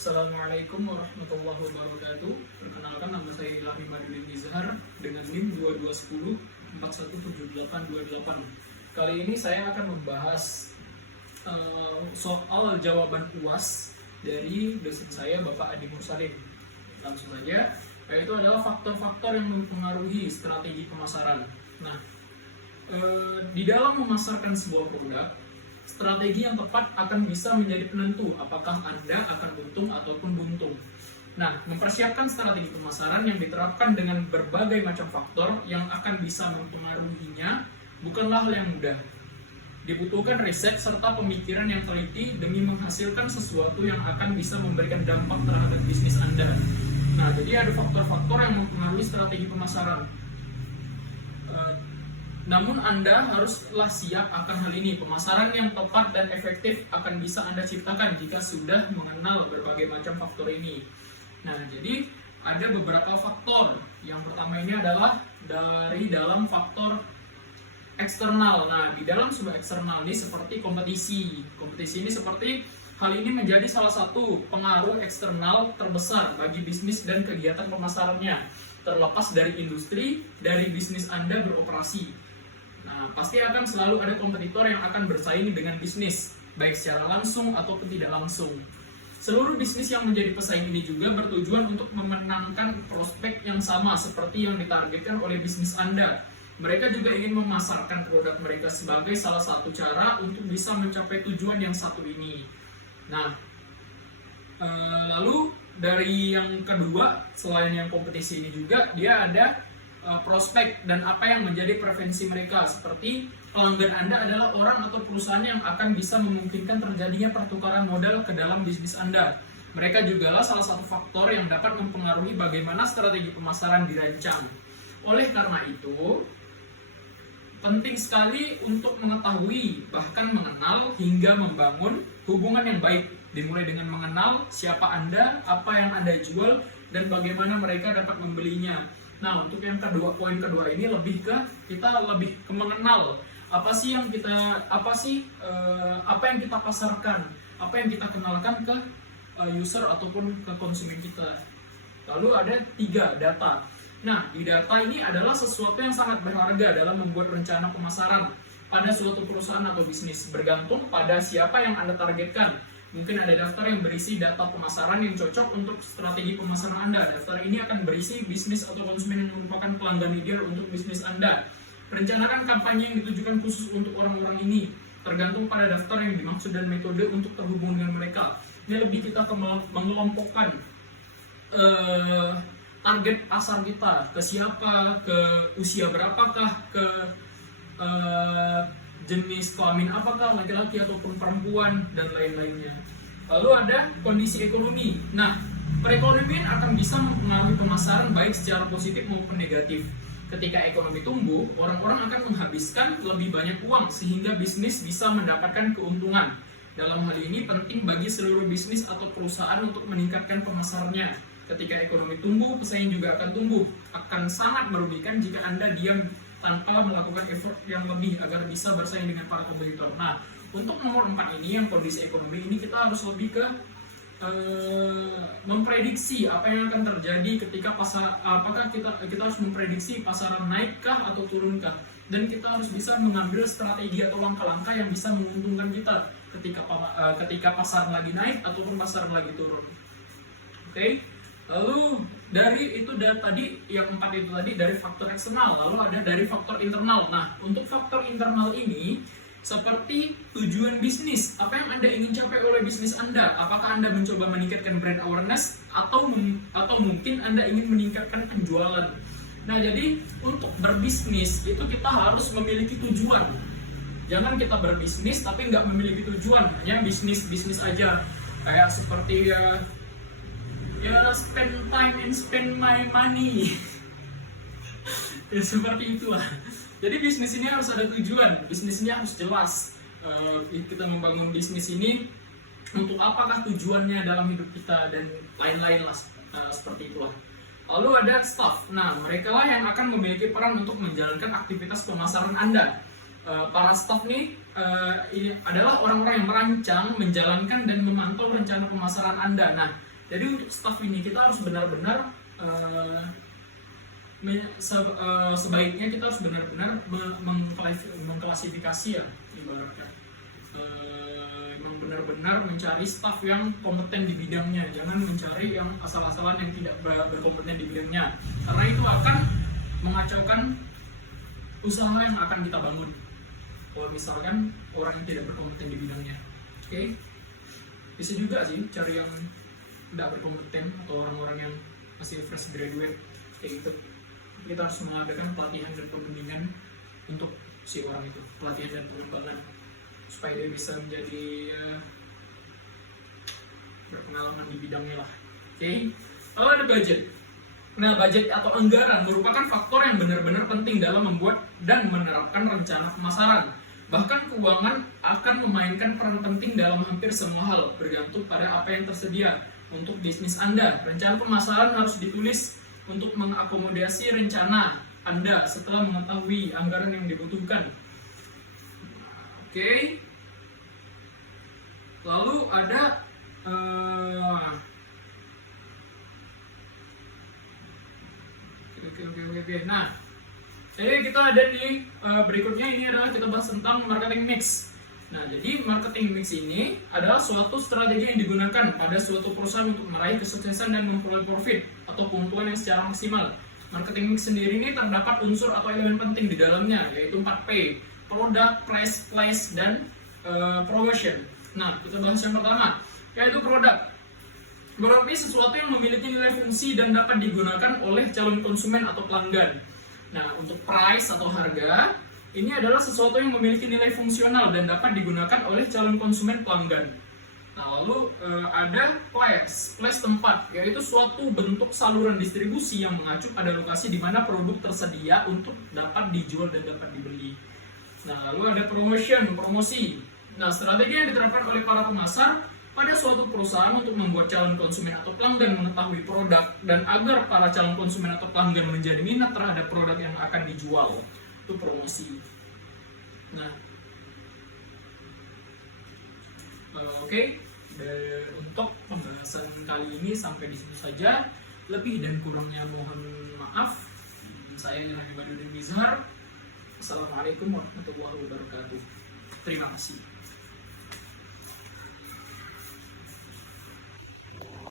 Assalamualaikum warahmatullahi wabarakatuh. Perkenalkan, nama saya Ilham Madudin Izhar dengan NIM 2210 417828. Kali ini saya akan membahas soal jawaban UAS dari dosen saya, Bapak Adi Mursalim. Langsung saja, yaitu adalah faktor-faktor yang mempengaruhi strategi pemasaran. Nah, di dalam memasarkan sebuah produk, strategi yang tepat akan bisa menjadi penentu apakah Anda akan untung ataupun buntung. Nah, mempersiapkan strategi pemasaran yang diterapkan dengan berbagai macam faktor yang akan bisa mempengaruhinya bukanlah hal yang mudah. Dibutuhkan riset serta pemikiran yang teliti demi menghasilkan sesuatu yang akan bisa memberikan dampak terhadap bisnis Anda. Nah, jadi ada faktor-faktor yang mempengaruhi strategi pemasaran. Namun Anda haruslah siap akan hal ini. Pemasaran yang tepat dan efektif akan bisa Anda ciptakan jika sudah mengenal berbagai macam faktor ini. Nah, jadi ada beberapa faktor. Yang pertama ini adalah dari dalam faktor eksternal. Nah, di dalam sebuah eksternal ini seperti kompetisi. Kompetisi ini seperti hal ini menjadi salah satu pengaruh eksternal terbesar bagi bisnis dan kegiatan pemasarannya. Terlepas dari industri, dari bisnis Anda beroperasi. Nah, pasti akan selalu ada kompetitor yang akan bersaing dengan bisnis, baik secara langsung ataupun tidak langsung. Seluruh bisnis yang menjadi pesaing ini juga bertujuan untuk memenangkan prospek yang sama seperti yang ditargetkan oleh bisnis Anda. Mereka juga ingin memasarkan produk mereka sebagai salah satu cara untuk bisa mencapai tujuan yang satu ini. Nah, lalu dari yang kedua, selain yang kompetisi ini juga, dia ada prospek dan apa yang menjadi preferensi mereka, seperti pelanggan Anda adalah orang atau perusahaan yang akan bisa memungkinkan terjadinya pertukaran modal ke dalam bisnis Anda. Mereka jugalah salah satu faktor yang dapat mempengaruhi bagaimana strategi pemasaran dirancang. Oleh karena itu, penting sekali untuk mengetahui, bahkan mengenal hingga membangun hubungan yang baik, dimulai dengan mengenal siapa Anda, apa yang Anda jual, dan bagaimana mereka dapat membelinya. Nah, untuk yang kedua, poin kedua ini kita lebih ke mengenal apa yang kita pasarkan, apa yang kita kenalkan ke user ataupun ke konsumen kita. Lalu ada 3, data. Nah, di data ini adalah sesuatu yang sangat berharga dalam membuat rencana pemasaran pada suatu perusahaan atau bisnis, bergantung pada siapa yang Anda targetkan. Mungkin ada daftar yang berisi data pemasaran yang cocok untuk strategi pemasaran Anda. Daftar ini akan berisi bisnis atau konsumen yang merupakan pelanggan ideal untuk bisnis Anda. Rencanakan kampanye yang ditujukan khusus untuk orang-orang ini, tergantung pada daftar yang dimaksud dan metode untuk terhubung dengan mereka. Ini lebih kita mengelompokkan target pasar kita, ke siapa, ke usia berapakah, ke jenis kelamin apakah, laki-laki ataupun perempuan, dan lain-lainnya. Lalu ada kondisi ekonomi. Nah, perekonomian akan bisa mempengaruhi pemasaran baik secara positif maupun negatif. Ketika ekonomi tumbuh, orang-orang akan menghabiskan lebih banyak uang sehingga bisnis bisa mendapatkan keuntungan. Dalam hal ini penting bagi seluruh bisnis atau perusahaan untuk meningkatkan pemasarannya. Ketika ekonomi tumbuh, pesaing juga akan tumbuh. Akan sangat merugikan jika Anda diam tanpa melakukan effort yang lebih agar bisa bersaing dengan para kompetitor. Nah, untuk nomor 4 ini, yang kondisi ekonomi ini, kita harus lebih ke memprediksi apa yang akan terjadi ketika apakah kita harus memprediksi pasaran naikkah atau turunkah, dan kita harus bisa mengambil strategi atau langkah-langkah yang bisa menguntungkan kita ketika pasar lagi naik ataupun pasar lagi turun. Oke. Lalu dari itu tadi yang 4 itu tadi dari faktor eksternal, lalu ada dari faktor internal. Nah, untuk faktor internal ini seperti tujuan bisnis, apa yang Anda ingin capai oleh bisnis Anda? Apakah Anda mencoba meningkatkan brand awareness atau mungkin Anda ingin meningkatkan penjualan? Nah, jadi untuk berbisnis itu kita harus memiliki tujuan. Jangan kita berbisnis tapi nggak memiliki tujuan, hanya bisnis aja. Kayak seperti ya spend time and spend my money. Ya seperti itulah. Jadi bisnis ini harus ada tujuan, bisnis ini harus jelas. Kita membangun bisnis ini untuk apakah tujuannya dalam hidup kita dan lain-lain lah, seperti itulah. Lalu ada staff. Nah, mereka lah yang akan memiliki peran untuk menjalankan aktivitas pemasaran Anda. Para staff ini adalah orang-orang yang merancang, menjalankan dan memantau rencana pemasaran Anda. Nah, Jadi untuk staff ini kita harus benar-benar sebaiknya kita harus benar-benar mengklasifikasi ya, ibaratnya memang benar-benar mencari staff yang kompeten di bidangnya, jangan mencari yang asal-asalan yang tidak berkompeten di bidangnya, karena itu akan mengacaukan usaha yang akan kita bangun kalau misalkan orang yang tidak berkompeten di bidangnya. Oke, bisa juga sih cari yang tidak berkompeten atau orang-orang yang masih fresh graduate kayak gitu. Kita harus mengadakan pelatihan dan pembimbingan untuk si orang itu, pelatihan dan pengembangan supaya dia bisa menjadi berpengalaman di bidangnya lah. Oke. Lalu ada budget. Nah, budget atau anggaran merupakan faktor yang benar-benar penting dalam membuat dan menerapkan rencana pemasaran. Bahkan keuangan akan memainkan peran penting dalam hampir semua hal, bergantung pada apa yang tersedia untuk bisnis Anda. Rencana pemasaran harus ditulis untuk mengakomodasi rencana Anda setelah mengetahui anggaran yang dibutuhkan. Oke. Lalu ada oke. Nah, jadi kita ada di berikutnya ini adalah kita bahas tentang marketing mix. Nah, jadi marketing mix ini adalah suatu strategi yang digunakan pada suatu perusahaan untuk meraih kesuksesan dan memperoleh profit atau keuntungan yang secara maksimal. Marketing mix sendiri ini terdapat unsur atau elemen penting di dalamnya, yaitu 4P: product, price, place, dan promotion. Nah, kita bahas yang pertama, yaitu produk. Berarti sesuatu yang memiliki nilai fungsi dan dapat digunakan oleh calon konsumen atau pelanggan. Nah, untuk price atau harga, ini adalah sesuatu yang memiliki nilai fungsional dan dapat digunakan oleh calon konsumen pelanggan. Nah, lalu ada place tempat, yaitu suatu bentuk saluran distribusi yang mengacu pada lokasi di mana produk tersedia untuk dapat dijual dan dapat dibeli. Nah, lalu ada promosi. Nah, strategi yang diterapkan oleh para pemasar pada suatu perusahaan untuk membuat calon konsumen atau pelanggan mengetahui produk dan agar para calon konsumen atau pelanggan menjadi minat terhadap produk yang akan dijual. Itu promosi. Nah, oke. Untuk pembahasan kali ini sampai di situ saja. Lebih dan kurangnya mohon maaf. Saya Nirani Badudin Bizhar. Assalamualaikum warahmatullahi wabarakatuh. Terima kasih.